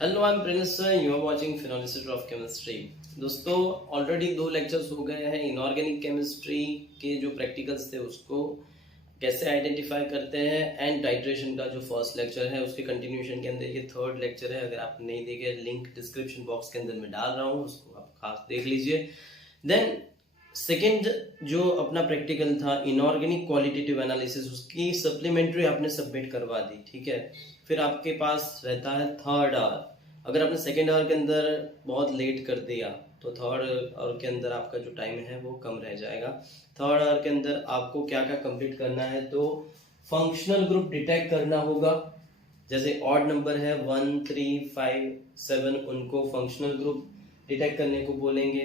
Hello I am Prince, you are watching phenolysis of chemistry. दोस्तों already 2 lectures हो गए हैं। इनऑर्गेनिक केमिस्ट्री के जो प्रैक्टिकल्स थे उसको कैसे आइडेंटिफाई करते हैं एंड टाइट्रेशन का जो फर्स्ट लेक्चर है उसके कंटिन्यूशन के अंदर ये थर्ड लेक्चर है। अगर आप नहीं देखे लिंक डिस्क्रिप्शन बॉक्स के अंदर मैं डाल रहा हूँ, उसको आप खास देख लीजिए। देन सेकेंड जो अपना प्रैक्टिकल था इनऑर्गेनिक क्वालिटेटिव एनालिसिस, उसकी सप्लीमेंट्री आपने सबमिट करवा दी, ठीक है। फिर आपके पास रहता है थर्ड आवर। अगर आपने सेकेंड आवर के अंदर बहुत लेट कर दिया तो थर्ड आवर के अंदर आपका जो टाइम है वो कम रह जाएगा। थर्ड आवर के अंदर आपको क्या क्या कंप्लीट करना है, तो फंक्शनल ग्रुप डिटेक्ट करना होगा। जैसे ऑड नंबर है 1, 3, 5, 7, उनको फंक्शनल ग्रुप डिटेक्ट करने को बोलेंगे।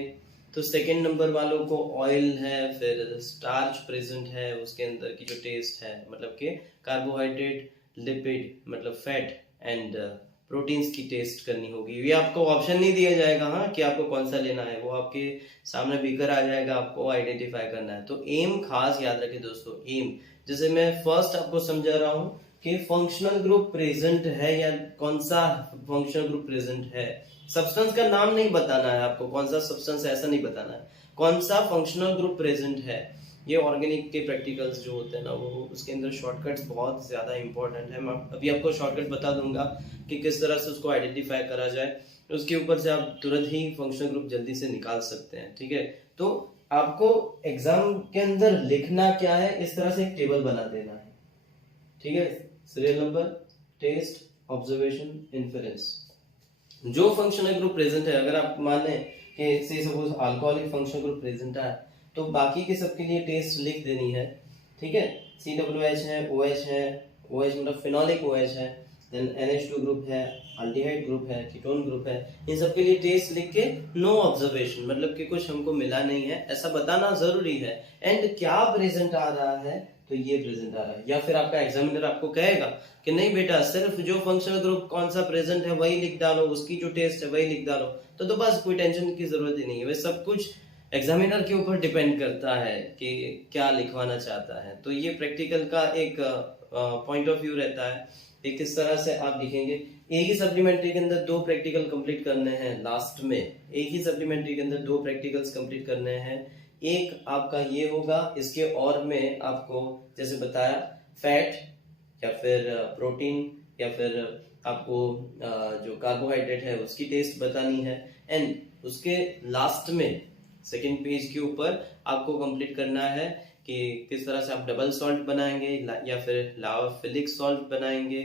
तो सेकेंड नंबर वालों को ऑयल है, फिर स्टार्च प्रेजेंट है उसके अंदर की जो टेस्ट है, मतलब कि कार्बोहाइड्रेट, लिपिड मतलब फैट एंड प्रोटीन्स की टेस्ट करनी होगी। ये आपको ऑप्शन नहीं दिया जाएगा हाँ कि आपको कौन सा लेना है, वो आपके सामने बीकर आ जाएगा, आपको आइडेंटिफाई करना है। तो एम खास याद रखें दोस्तों, एम जैसे मैं फर्स्ट आपको समझा रहा हूँ कि फंक्शनल ग्रुप प्रेजेंट है या कौन सा फंक्शनल ग्रुप प्रेजेंट है। सब्सटेंस का नाम नहीं बताना है आपको, कौन सा सब्सटेंस है ऐसा नहीं बताना है, कौन सा फंक्शनल ग्रुप प्रेजेंट है। ये ऑर्गेनिक के प्रैक्टिकल्स जो होते हैं ना, वो उसके अंदर शॉर्टकट्स बहुत ज्यादा इंपॉर्टेंट है। मैं अभी आपको शॉर्टकट बता दूंगा कि किस तरह से उसको आइडेंटिफाई करा जाए, उसके ऊपर से आप तुरंत ही फंक्शनल ग्रुप जल्दी से निकाल सकते हैं, ठीक है। तो आपको एग्जाम के अंदर लिखना क्या है, इस तरह से एक टेबल बना देना है, ठीक है। Serial number, test, observation, inference. जो फंक्शनल ग्रुप प्रेजेंट है, अगर आप माने कि से suppose alcoholic functional group present है तो बाकी के सबके लिए टेस्ट लिख देनी है, ठीक है। COH है, OH है, OH मतलब फिनोलिक OH है, देन NH2 ग्रुप है, अल्डिहाइड ग्रुप है, कीटोन ग्रुप है। इन सबके लिए टेस्ट लिख के नो ऑब्जर्वेशन मतलब कि कुछ हमको मिला नहीं है ऐसा बताना जरूरी है। एंड क्या प्रेजेंट आ रहा है, तो ये प्रेजेंट आ रहा है। या फिर आपका एग्जामिनर आपको कहेगा कि नहीं बेटा सिर्फ जो फंक्शनल ग्रुप कौन सा प्रेजेंट है वही लिख डालो, उसकी जो टेस्ट है वही लिख डालो, तो बस कोई टेंशन की जरूरत ही नहीं है। वे सब कुछ एग्जामिनर के ऊपर डिपेंड करता है कि क्या लिखवाना चाहता है। तो ये प्रैक्टिकल का एक पॉइंट ऑफ व्यू रहता है कि किस तरह से आप लिखेंगे। एक ही सप्लीमेंट्री के अंदर 2 प्रैक्टिकल कंप्लीट करने हैं, लास्ट में एक ही सप्लीमेंट्री के अंदर 2 प्रैक्टिकल्स कंप्लीट करने हैं। एक आपका ये होगा, इसके और में आपको जैसे बताया फैट या फिर प्रोटीन या फिर आपको जो कार्बोहाइड्रेट है उसकी टेस्ट बतानी है। एंड उसके लास्ट में सेकेंड पेज के ऊपर आपको कंप्लीट करना है कि किस तरह से आप डबल सॉल्ट बनाएंगे या फिर लावाफिलिक सॉल्ट बनाएंगे।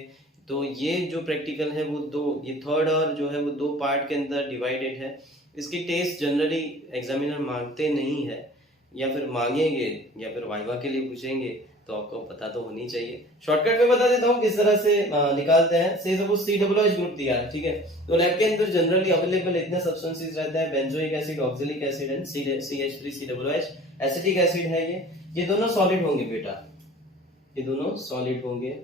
तो ये जो प्रैक्टिकल है वो ये थर्ड और जो है वो 2 पार्ट के अंदर डिवाइडेड है। इसकी टेस्ट जनरली एग्जामिनर मांगते नहीं है, या फिर मांगेंगे या फिर वाइवा के लिए पूछेंगे, तो आपको पता तो होनी चाहिए। शॉर्टकट में बता देता हूँ किस तरह से निकालते हैं। से सपोज COOH ग्रुप दिया है, ठीक है। तो लैब के अंदर जनरली अवेलेबल इतने सब्सटेंसेस रहता है, benzoic acid, oxalic acid and CH3COOH। Acetic acid है ये दोनों सॉलिड होंगे बेटा, ये दोनों सॉलिड होंगे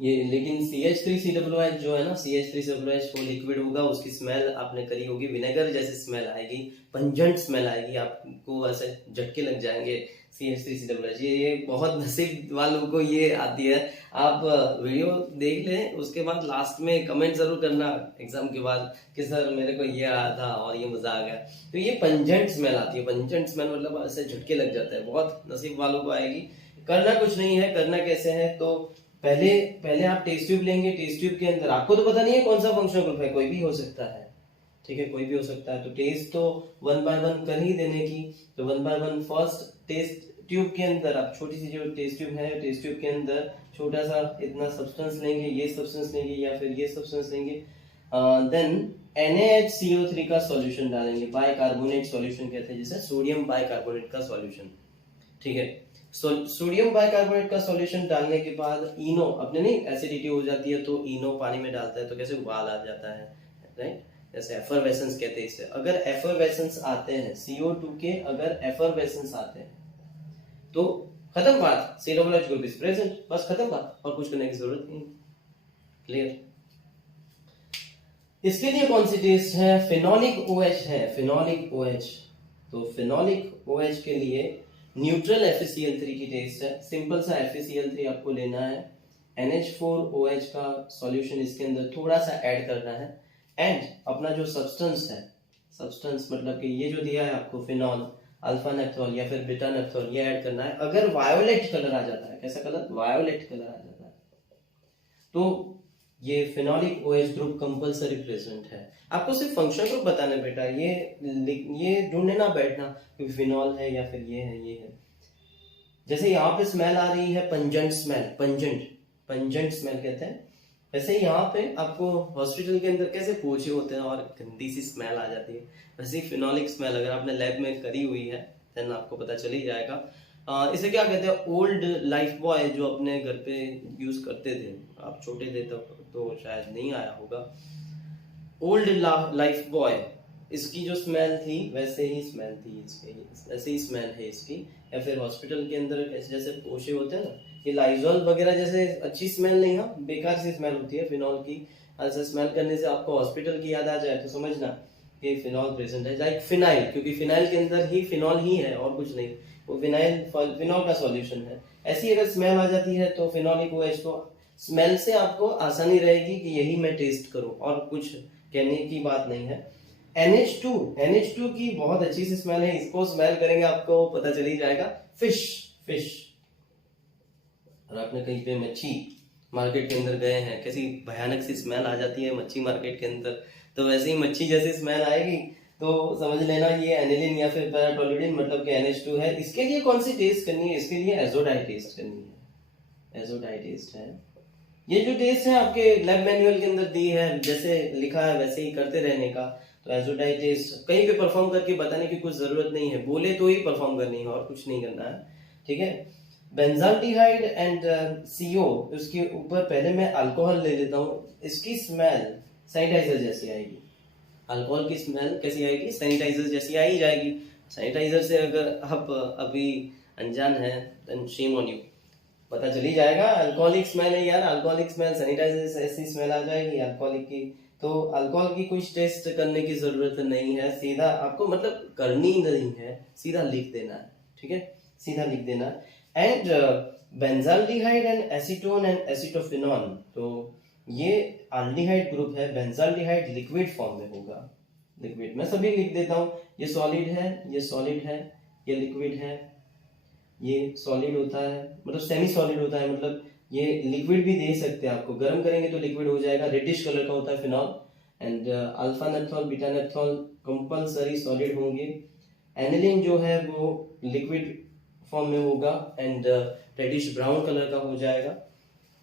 ये। लेकिन CH3COOH जो है ना, CH3COOH वो लिक्विड होगा, उसकी स्मेल आपने करी होगी, विनेगर जैसी स्मेल आएगी, पंजेंट स्मेल आएगी, आपको ऐसे झटके लग जाएंगे। CH3COOH ये बहुत नसीब वालों को ये आती है। आप वीडियो देख लें, उसके बाद लास्ट में कमेंट जरूर करना एग्जाम के बाद कि सर मेरे को ये आया था और ये मजा आ गया। तो ये पंजेंट स्मेल आती है, पंजेंट स्मेल मतलब ऐसे झटके लग जाता है, बहुत नसीब वालों को आएगी। करना कुछ नहीं है, करना कैसे है, तो पहले आप टेस्ट ट्यूब लेंगे। टेस्ट ट्यूब के अंदर आपको तो पता नहीं है कौन सा फंक्शनल ग्रुप है, कोई भी हो सकता है, ठीक है, कोई भी हो सकता है। तो टेस्ट तो 1 बाय 1 कर ही देने की। तो 1 बाय 1 फर्स्ट टेस्ट ट्यूब के अंदर आप छोटी सी जो टेस्ट ट्यूब है, टेस्ट ट्यूब के अंदर छोटा सा इतना सब्सटेंस लेंगे, ये सब्सटेंस लेंगे या फिर ये सब्सटेंस लेंगे। देन NaHCO3 का सॉल्यूशन डालेंगे, बाइकार्बोनेट सॉल्यूशन कहते हैं जिसे, सोडियम बाइकार्बोनेट का सॉल्यूशन, ठीक है। सोडियम बाइकार्बोनेट का सॉल्यूशन डालने के बाद इनो, अपने नहीं एसिडिटी हो जाती है तो इनो पानी में डालता है तो कैसे उबाल आ जाता है, राइट। जैसे एफरवेसेंस कहते हैं इसे। अगर एफरवेसेंस आते हैं CO2 के, अगर एफरवेसेंस आते हैं तो खत्म बात, COOH ग्रुप इज प्रेजेंट, बस खत्म बात, और कुछ करने की जरूरत नहीं। क्लियर। इसके लिए कौन सी टेस्ट है, फिनोलिक OH है, फिनोलिक OH। तो फिनोलिक OH के लिए न्यूट्रल FeCl3 की टेस्ट है। सिंपल सा FeCl3 आपको लेना है, NH4OH का सॉल्यूशन इसके अंदर थोड़ा सा ऐड करना है, एंड अपना जो सब्सटेंस है, सब्सटेंस मतलब कि ये जो दिया है आपको फिनॉल, अल्फा नेप्थॉल या फिर बीटा नेप्थॉल, ये ऐड करना है। अगर वायोलेट कलर आ जाता है, कैसा कलर, वायोलेट कलर आ जाता है, तो ये phenolic OH group compulsory present है। आपको सिर्फ फंक्शन ग्रुप बताना है बेटा, ये ढूंढने ना बैठना कि फिनॉल है या फिर ये है। जैसे यहाँ पे स्मेल आ रही है पंजेंट स्मेल, पंजेंट स्मेल कहते हैं, वैसे यहाँ पे आपको हॉस्पिटल के अंदर कैसे पोछे होते हैं और गंदी सी स्मेल आ जाती है, वैसे ही फिनोलिक स्मेल अगर आपने लैब में करी हुई है देन आपको पता चल ही जाएगा। इसे क्या कहते हैं, ओल्ड लाइफ बॉय जो अपने घर पे यूज करते थे, आप छोटे थे तब तो शायद नहीं आया होगा। ओल्ड लाइफ बॉय, इसकी जो स्मेल थी वैसे ही स्मेल थी इसकी, ऐसे ही स्मेल है इसकी। या फिर हॉस्पिटल के अंदर जैसे पोछे होते हैं ना, ये लाइजॉल वगैरह जैसे अच्छी स्मेल नहीं, हाँ बेकार सी स्मेल होती है फिनॉल की। ऐसे स्मेल करने से आपको हॉस्पिटल की याद आ जाए तो समझना कि फिनॉल प्रेजेंट है। लाइक फिनाइल, क्योंकि फिनाइल के अंदर ही फिनॉल ही है और कुछ नहीं, वो फिनॉल का सॉल्यूशन है। ऐसी अगर स्मेल आ जाती है तो फिनोलिक OH, तो स्मेल से आपको आसानी रहेगी कि यही मैं टेस्ट करूं, और कुछ कहने की बात नहीं है। NH2 की बहुत अच्छी सी स्मेल है, इसको स्मेल करेंगे आपको पता चल ही जाएगा। फिश, और आपने कहीं पे मच्छी मार्केट के अंदर गए हैं, कैसी भयानक सी स्मेल आ जाती है मच्छी मार्केट के अंदर, तो वैसे ही मच्छी जैसी स्मेल आएगी तो समझ लेना ये एनिलीन या फिर पैराटोल्यूडिन मतलब कि NH2 है। इसके लिए कौन सी टेस्ट करनी है, इसके लिए एजोडाई टेस्ट करनी है, एजोडाई टेस्ट है। ये जो टेस्ट है आपके लैब मैनुअल के अंदर दी है, जैसे लिखा है वैसे ही करते रहने का। तो एजोडाई टेस्ट कहीं पे परफॉर्म करके बताने की कुछ जरूरत नहीं है, बोले तो ही परफॉर्म करनी है और कुछ नहीं करना है, ठीक है। बेंजाल्डिहाइड एंड CO, उसके ऊपर पहले मैं अल्कोहल ले लेता हूँ। इसकी स्मेल सैनिटाइजर जैसी आएगी, अल्कोहल की स्मेल कैसी आएगी, सैनिटाइजर जैसी आ ही जाएगी। सैनिटाइजर से अगर आप अभी अनजान है देन शेम ऑन यू, पता चल ही जाएगा अल्कोहलिक स्मेल है यार, अल्कोहलिक स्मेल, सैनिटाइजर से ऐसी स्मेल आ जाएगी अल्कोहलिक की। तो अल्कोहल की कुछ टेस्ट करने की जरूरत नहीं है, सीधा आपको मतलब करनी नहीं है, सीधा लिख देना है, ठीक है, सीधा लिख देना। And benzaldehyde and acetone and acetophenone, तो ये अल्डिहाइड ग्रुप है, बेंजाल्डिहाइड लिक्विड फॉर्म में होगा, लिक्विड मैं सभी लिख देता हूँ। ये सॉलिड है, ये सॉलिड है, ये लिक्विड है, ये सॉलिड होता है मतलब सेमी सॉलिड होता है, मतलब ये लिक्विड भी दे सकते हैं आपको, गर्म करेंगे तो लिक्विड हो जाएगा, रेडिश कलर का होता है phenol. And alpha नेप्थॉल beta नेप्थॉल compulsory solid होंगे। एनिलीन जो है वो लिक्विड फॉर्म में होगा एंड रेडिश ब्राउन कलर का हो जाएगा।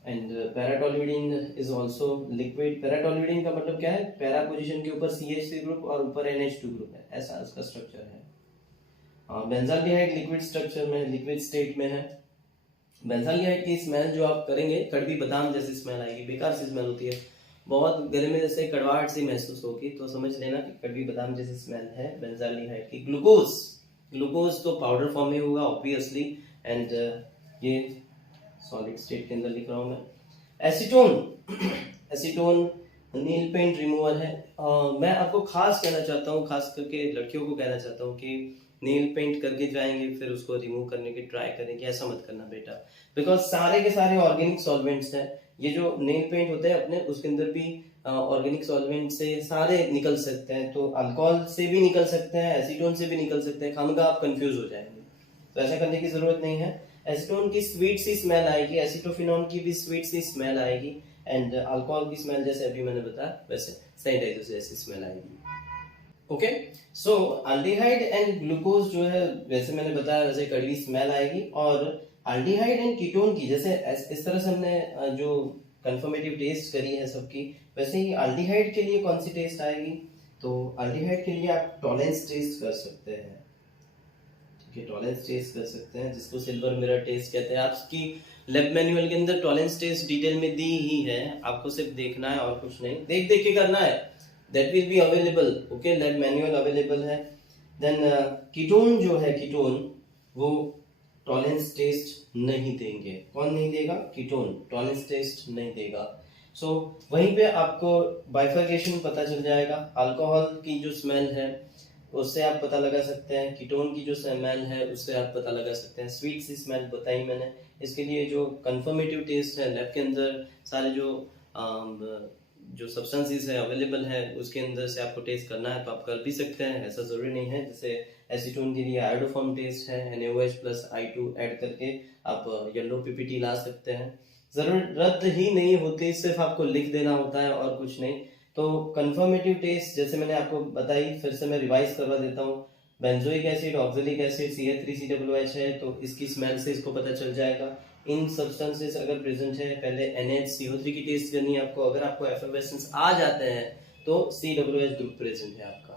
And paratoluidine is also liquid. Paratoluidine का मतलब क्या है, पैरा पोजीशन के ऊपर CH3 ग्रुप और ऊपर NH2 ग्रुप है, ऐसा इसका स्ट्रक्चर है। बेंजाल्डिहाइड लिक्विड स्ट्रक्चर में, लिक्विड स्टेट में है। बेंजाल्डिहाइड की स्मेल जो आप करेंगे कड़वी बादाम जैसी स्मेल आएगी, बेकार सी स्मेल होती है, बहुत गले में जैसे कड़वाहट सी महसूस होगी, तो समझ लेना कि कड़वी बादाम जैसी स्मेल है बेंजाल्डिहाइड की। ग्लूकोज तो पाउडर फॉर्म में होगा ऑब्वियसली, एंड ये सॉलिड स्टेट के अंदर लिख रहा हूं मैं। एसीटोन नील पेंट रिमूवर है। मैं आपको खास कहना चाहता हूँ, खास करके लड़कियों को कहना चाहता हूँ कि नील पेंट करके जाएंगे फिर उसको रिमूव करने की ट्राई करेंगे, ऐसा मत करना बेटा, बिकॉज सारे के सारे ऑर्गेनिक सॉल्वेंट्स हैं। ये जो नील पेंट होते हैं अपने, उसके अंदर भी ऑर्गेनिक सॉल्वेंट से सारे निकल सकते हैं, तो अल्कोहल से भी निकल सकते हैं, एसीटोन से भी निकल सकते हैं, खामगा आप कंफ्यूज हो जाएंगे, तो ऐसा करने की जरूरत नहीं है। एसीटोन की स्वीट सी स्मेल आएगी, एसिटोफिनॉन की भी स्वीट सी स्मेल आएगी, एंड अल्कोहल की स्मेल जैसे अभी मैंने बताया वैसे सैनिटाइजर से ऐसी स्मेल आएगी। Okay, so aldehyde and glucose जो है वैसे मैंने बताया वैसे कड़वी स्मेल आएगी, और अल्डिहाइड एंड कीटोन की जैसे इस तरह से हमने जो कंफर्मेटिव टेस्ट करी है सबकी, वैसे ही अल्डिहाइड के लिए कौन सी टेस्ट आएगी, तो अल्डिहाइड के लिए आप टॉलेंस टेस्ट कर सकते हैं, ठीक है, टॉलेंस टेस्ट कर सकते हैं जिसको सिल्वर मिरर टेस्ट कहते हैं। आपकी लैब मैनुअल के अंदर टॉलेंस टेस्ट डिटेल में दी ही है, आपको सिर्फ देखना है और कुछ नहीं, देख के करना है, that will be available, okay, lab manual available है। then कीटोन जो है, कीटोन वो टॉलेंस टेस्ट नहीं देंगे। कौन नहीं देगा, कीटोन टॉलेंस टेस्ट नहीं देगा। सो वहीं पे आपको बाइफर्केशन पता चल जाएगा। अल्कोहल की जो स्मेल है उससे आप पता लगा सकते हैं, कीटोन की जो स्मेल है उससे आप पता लगा सकते हैं। स्वीट सी स्मेल बताई मैंने, इसके लिए जो कंफर्मेटिव टेस्ट है लैब के अंदर सारे जो सब्सटेंसेस है अवेलेबल है उसके अंदर से आपको टेस्ट करना है तो आप कर भी सकते हैं, ऐसा जरूरी नहीं है। जैसे एसीटोन के लिए आयोडोफॉर्म टेस्ट है, NaOH प्लस I2 ऐड करके आप येलो पीपीटी ला सकते हैं। जरूरत ही नहीं होती, सिर्फ आपको लिख देना होता है और कुछ नहीं। तो कंफर्मेटिव टेस्ट जैसे मैंने आपको बताई, फिर से मैं रिवाइज करवा देता हूँ। Benzoic acid, oxalic acid, CH3COOH है तो इसकी स्मेल से इसको पता चल जाएगा। इन सब्सटेंसेस अगर प्रेजेंट है पहले NaCO3 की टेस्ट करनी है आपको। अगर आपको एफर्वेसेंस आ जाते हैं तो COOH ग्रुप प्रेजेंट है आपका।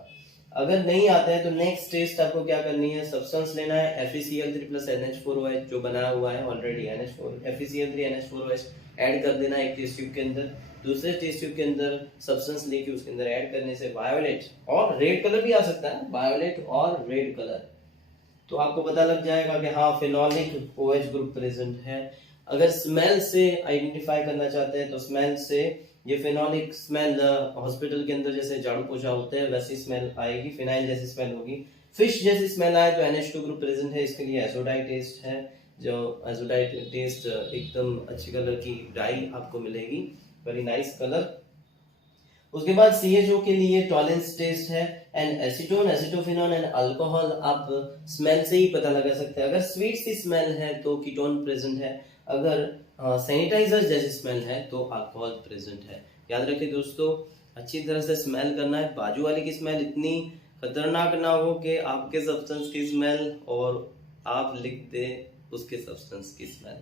अगर नहीं आता है तो नेक्स्ट टेस्ट आपको क्या करनी है, सब्सटेंस लेना है FeCl3 प्लस NH4OH जो बना हुआ है ऑलरेडी FeCl3 NH4OH ऐड कर देना एक टेस्ट ट्यूब के अंदर। दूसरे टेस्ट ट्यूब के अंदर सब्सटेंस लेके उसके अंदर ऐड करने से वायोलेट और रेड कलर भी आ सकता है, वायोलेट और रेड कलर, तो आपको पता लग जाएगा कि हाँ फिनोलिक OH ग्रुप प्रेजेंट है। अगर स्मेल से आइडेंटिफाई करना चाहते हैं तो स्मेल से ये फिनोलिक स्मेल हॉस्पिटल के अंदर जैसे झाड़ू पोछा होते हैं वैसी स्मेल आएगी, फिनाइल जैसी स्मेल होगी। फिश जैसी स्मेल आए तो NH2 ग्रुप प्रेजेंट है, इसके लिए एजोडाई टेस्ट है। जो एजोडाई टेस्ट एकदम अच्छी कलर की डाई आपको मिलेगी, वेरी नाइस कलर। उसके बाद CHO के लिए टॉलेंस टेस्ट है and acetone, acetophenone and alcohol आप स्मेल से ही पता लगा सकते हैं। अगर स्वीट सी स्मेल है तो कीटोन प्रेजेंट है, अगर सैनिटाइजर जैसी स्मेल है तो अल्कोहल प्रेजेंट है। याद रखिए दोस्तों, अच्छी तरह से स्मेल करना है, बाजू वाले की स्मेल इतनी खतरनाक ना हो कि आपके सब्सटेंस की स्मेल और आप लिख दे उसके सब्सटेंस की स्मेल,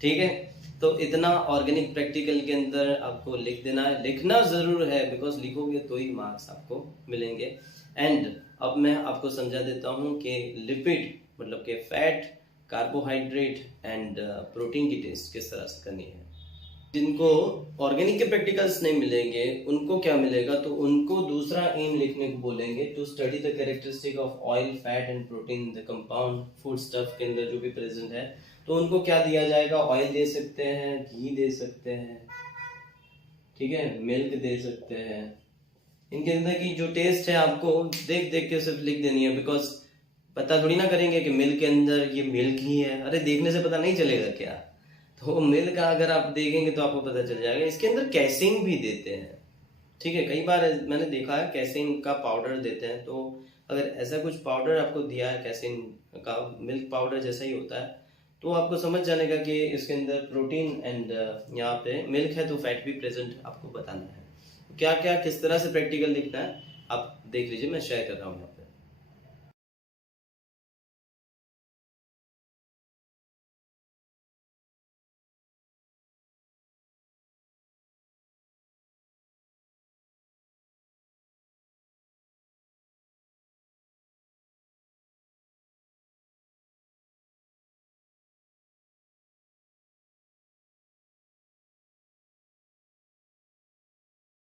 ठीक है। तो इतना ऑर्गेनिक प्रैक्टिकल के अंदर आपको लिख देना है, लिखना जरूर है बिकॉज लिखोगे तो ही मार्क्स आपको मिलेंगे। एंड अब मैं आपको समझा देता हूँ कि लिपिड मतलब कि फैट, कार्बोहाइड्रेट एंड प्रोटीन की टेस्ट किस तरह से करनी है। जिनको ऑर्गेनिक के प्रैक्टिकल्स नहीं मिलेंगे उनको क्या मिलेगा, तो उनको दूसरा एम लिखने को बोलेंगे, to study the characteristic of oil, fat and protein the compound food stuff के अंदर जो भी प्रेजेंट है। तो उनको क्या दिया जाएगा, ऑयल दे सकते हैं, घी दे सकते हैं, ठीक है, मिल्क दे सकते हैं। इनके अंदर की जो टेस्ट है आपको देख देख के सिर्फ लिख देनी है, बिकॉज पता थोड़ी ना करेंगे कि मिल्क के अंदर ये मिल्क ही है, अरे देखने से पता नहीं चलेगा क्या। तो मिल्क का अगर आप देखेंगे तो आपको पता चल जाएगा। इसके अंदर कैसिंग भी देते हैं, ठीक है, कई बार मैंने देखा है कैसिंग का पाउडर देते हैं। तो अगर ऐसा कुछ पाउडर आपको दिया है कैसिंग का, मिल्क पाउडर जैसा ही होता है, तो आपको समझ जाने का कि इसके अंदर प्रोटीन एंड यहाँ पे मिल्क है तो फैट भी प्रेजेंट आपको बताना है। क्या क्या किस तरह से प्रैक्टिकल लिखना है आप देख लीजिए, मैं शेयर कर रहा हूँ यहाँ पे।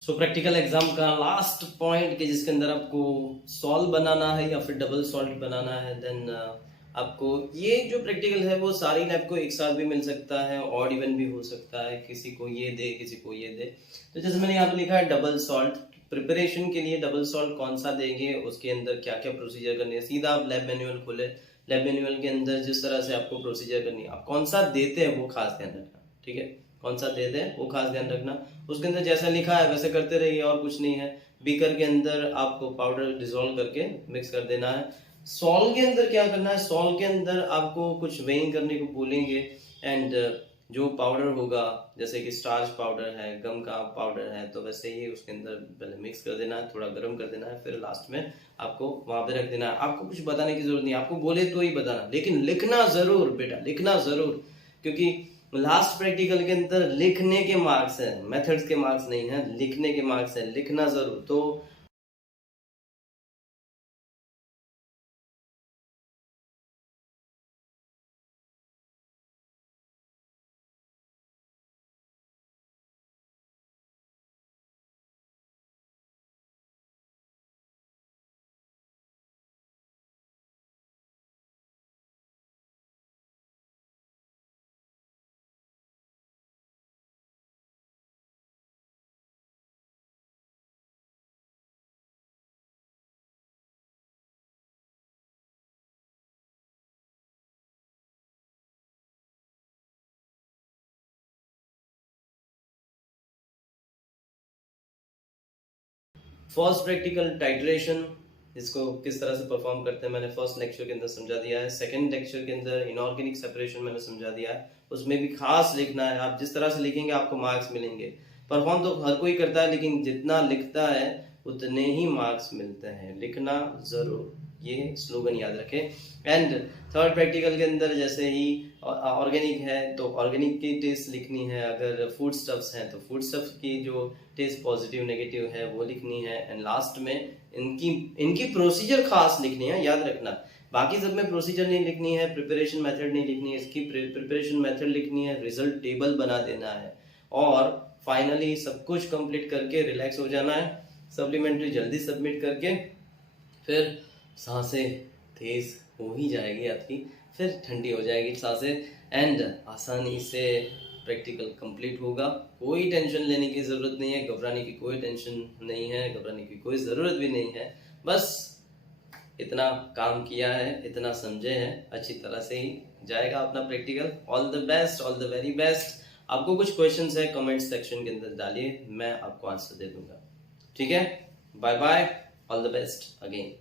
सो प्रैक्टिकल एग्जाम का लास्ट पॉइंट कि जिसके अंदर आपको सॉल्व बनाना है या फिर डबल सॉल्ट बनाना है, देन आपको ये जो प्रैक्टिकल है वो सारी लैब को एक साथ भी मिल सकता है, ऑड इवन भी हो सकता है, किसी को ये दे किसी को ये दे। तो जैसे मैंने यहाँ पे लिखा है डबल सॉल्ट, प्रिपरेशन के लिए डबल सॉल्ट कौन सा देंगे, उसके अंदर क्या क्या प्रोसीजर करनी है, सीधा आप लैब मैनुअल खोले, लैब मैनुअल के अंदर जिस तरह से आपको प्रोसीजर करनी है, आप कौन सा देते हैं वो खास ध्यान रखना, ठीक है, कौन सा देते हैं वो खास ध्यान रखना। उसके अंदर जैसा लिखा है वैसे करते रहिए और कुछ नहीं है। बीकर के अंदर आपको पाउडर डिसॉल्व करके मिक्स कर देना है। सॉल के अंदर क्या करना है, सॉल के अंदर आपको कुछ वेइंग करने को बोलेंगे एंड जो पाउडर होगा जैसे कि स्टार्च पाउडर है, गम का पाउडर है, तो वैसे ही उसके अंदर पहले मिक्स कर देना है, थोड़ा गर्म कर देना है, फिर लास्ट में आपको वहां पे रख देना है। आपको कुछ बताने की जरूरत नहीं, आपको बोले तो ही बताना, लेकिन लिखना जरूर बेटा, लिखना जरूर, क्योंकि लास्ट प्रैक्टिकल के अंदर लिखने के मार्क्स है, मेथड्स के मार्क्स नहीं है, लिखने के मार्क्स है, लिखना जरूर। तो फर्स्ट प्रैक्टिकल टाइट्रेशन, इसको किस तरह से परफॉर्म करते हैं मैंने फर्स्ट लेक्चर के अंदर समझा दिया है। सेकंड लेक्चर के अंदर इनऑर्गेनिक सेपरेशन मैंने समझा दिया है, उसमें भी खास लिखना है। आप जिस तरह से लिखेंगे आपको मार्क्स मिलेंगे। परफॉर्म तो हर कोई करता है, लेकिन जितना लिखता है उतने ही मार्क्स मिलते हैं। लिखना जरूर, ये स्लोगन याद रखें। एंड थर्ड प्रैक्टिकल के अंदर जैसे ही ऑर्गेनिक है तो ऑर्गेनिक की टेस्ट लिखनी है, अगर फूड स्टफ्स हैं तो फूड स्टफ्स की जो टेस्ट पॉजिटिव नेगेटिव है वो लिखनी है। एंड लास्ट में इनकी प्रोसीजर खास लिखनी है, याद रखना। बाकी सब में प्रोसीजर नहीं लिखनी है, प्रिपरेशन मेथड नहीं लिखनी है, इसकी प्रिपरेशन मेथड लिखनी है, रिजल्ट टेबल बना देना है और फाइनली सब कुछ कंप्लीट करके रिलैक्स हो जाना है। सप्लीमेंट्री जल्दी सबमिट करके फिर सांसें तेज हो ही जाएगी आपकी, फिर ठंडी हो जाएगी सांसें एंड आसानी से प्रैक्टिकल कंप्लीट होगा। कोई टेंशन लेने की ज़रूरत नहीं है, घबराने की कोई टेंशन नहीं है, घबराने की कोई ज़रूरत भी नहीं है। बस इतना काम किया है, इतना समझे हैं, अच्छी तरह से ही जाएगा अपना practical. All the best, all the very best. आपको कुछ क्वेश्चंस है कमेंट सेक्शन के अंदर डालिए, मैं आपको आंसर दे दूंगा। ठीक है, bye bye, all the best again.